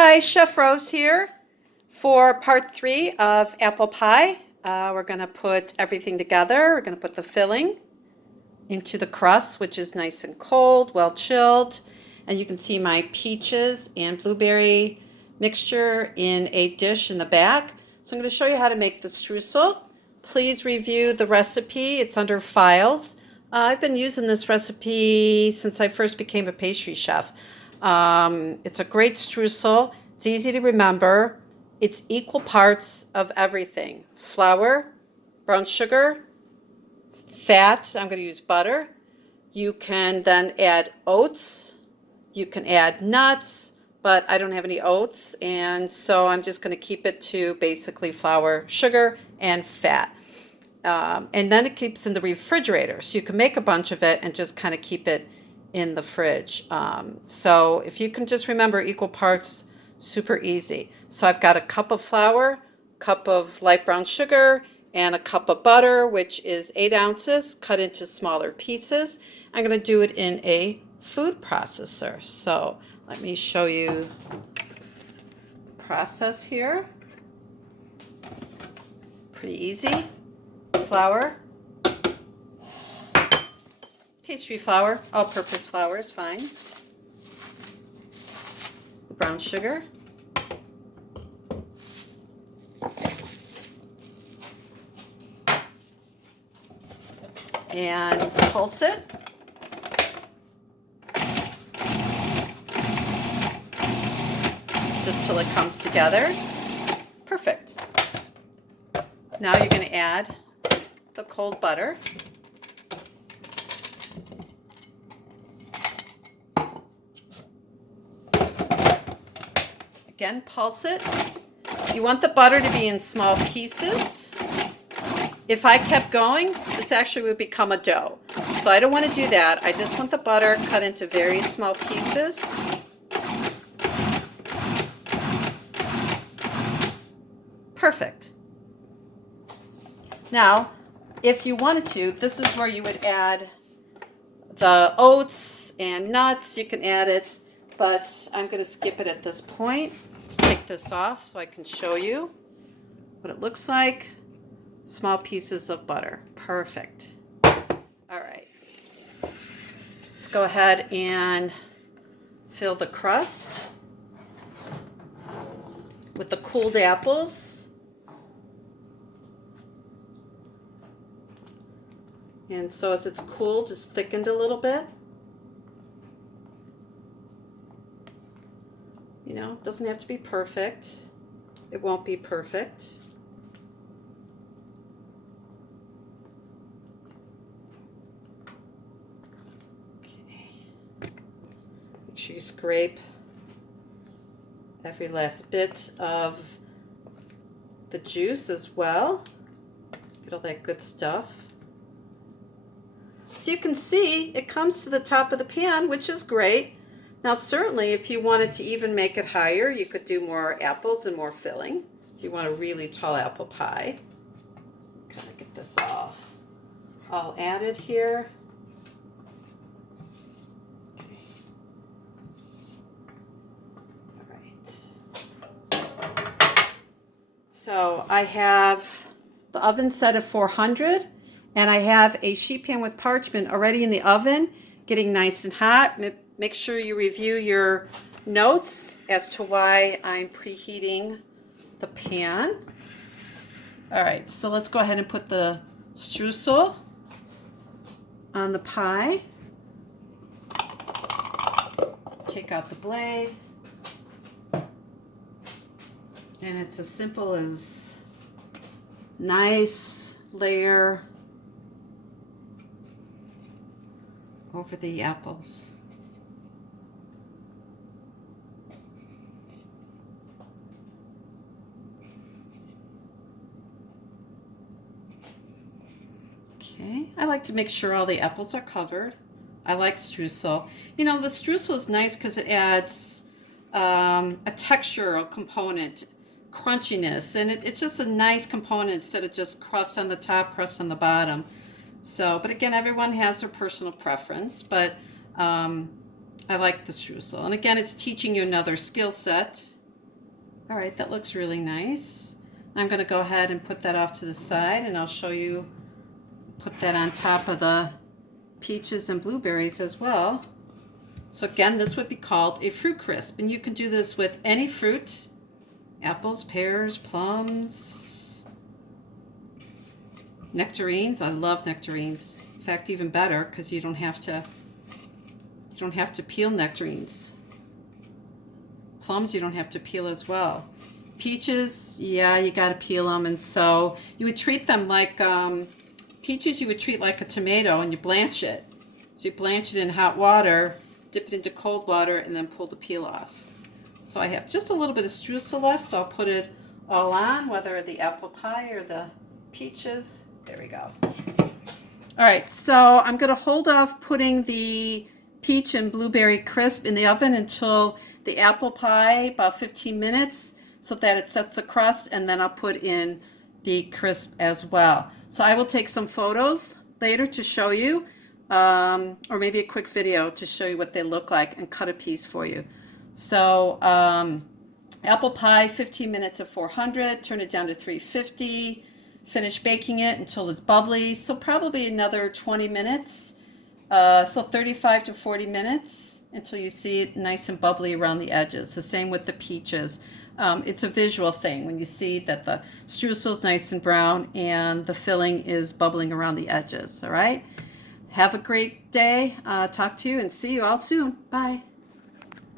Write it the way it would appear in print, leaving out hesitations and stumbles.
Hi, Chef Rose here for part 3 of apple pie. We're going to put everything together. We're going to put the filling into the crust, which is nice and cold, well chilled. And you can see my peaches and blueberry mixture in a dish in the back. So I'm going to show you how to make the streusel. Please review the recipe. It's under files. I've been using this recipe since I first became a pastry chef. It's a great streusel. It's easy to remember. It's equal parts of everything: flour, brown sugar, fat. I'm going to use butter. You can then add oats. You can add nuts, but I don't have any oats, and so I'm just going to keep it to basically flour, sugar, and fat. And then it keeps in the refrigerator, so you can make a bunch of it and just kind of keep it in the fridge. So if you can just remember equal parts, super easy. So I've got a cup of flour, cup of light brown sugar, and a cup of butter, which is 8 ounces, cut into smaller pieces. I'm going to do it in a food processor. So let me show you the process here. Pretty easy. Flour, pastry flour, all-purpose flour is fine. The brown sugar. And pulse it. Just till it comes together. Perfect. Now you're going to add the cold butter. Again, pulse it. You want the butter to be in small pieces. If I kept going, this actually would become a dough. So I don't want to do that. I just want the butter cut into very small pieces. Perfect. Now, if you wanted to, this is where you would add the oats and nuts. You can add it, but I'm going to skip it at this point. Let's take this off so I can show you what it looks like. Small pieces of butter. Perfect. All right. Let's go ahead and fill the crust with the cooled apples. And so as it's cooled, it's thickened a little bit. You know, it doesn't have to be perfect. It won't be perfect. Okay. Make sure you scrape every last bit of the juice as well. Get all that good stuff. So you can see it comes to the top of the pan, which is great. Now certainly if you wanted to even make it higher, you could do more apples and more filling. If you want a really tall apple pie. Kind of get this all added here. Okay. All right. So I have the oven set at 400. And I have a sheet pan with parchment already in the oven, getting nice and hot. Make sure you review your notes as to why I'm preheating the pan. All right, so let's go ahead and put the streusel on the pie. Take out the blade. And it's as simple as nice layer over the apples. Okay, I like to make sure all the apples are covered. I like streusel. You know, the streusel is nice because it adds a textural component, crunchiness, and it's just a nice component instead of just crust on the top, crust on the bottom. So, but again, everyone has their personal preference, but I like the streusel. And again, it's teaching you another skill set. All right, that looks really nice. I'm going to go ahead and put that off to the side, and I'll show you, put that on top of the peaches and blueberries as well. So again, this would be called a fruit crisp, and you can do this with any fruit: apples, pears, plums, nectarines. I love nectarines. In fact, even better, because you don't have to peel nectarines. Plums you don't have to peel as well. Peaches, yeah, you got to peel them, and so you would treat them like peaches. You would treat like a tomato, and you blanch it. So you blanch it in hot water, dip it into cold water, and then pull the peel off. So I have just a little bit of streusel left, so I'll put it all on, whether the apple pie or the peaches. There we go. All right, so I'm going to hold off putting the peach and blueberry crisp in the oven until the apple pie, about 15 minutes, so that it sets the crust, and then I'll put in the crisp as well. So I will take some photos later to show you, or maybe a quick video to show you what they look like, and cut a piece for you. So apple pie, 15 minutes at 400, turn it down to 350, finish baking it until it's bubbly, so probably another 20 minutes, so 35 to 40 minutes until you see it nice and bubbly around the edges. The same with the peaches. It's a visual thing when you see that the streusel is nice and brown and the filling is bubbling around the edges. All right, have a great day. Talk to you and see you all soon. Bye.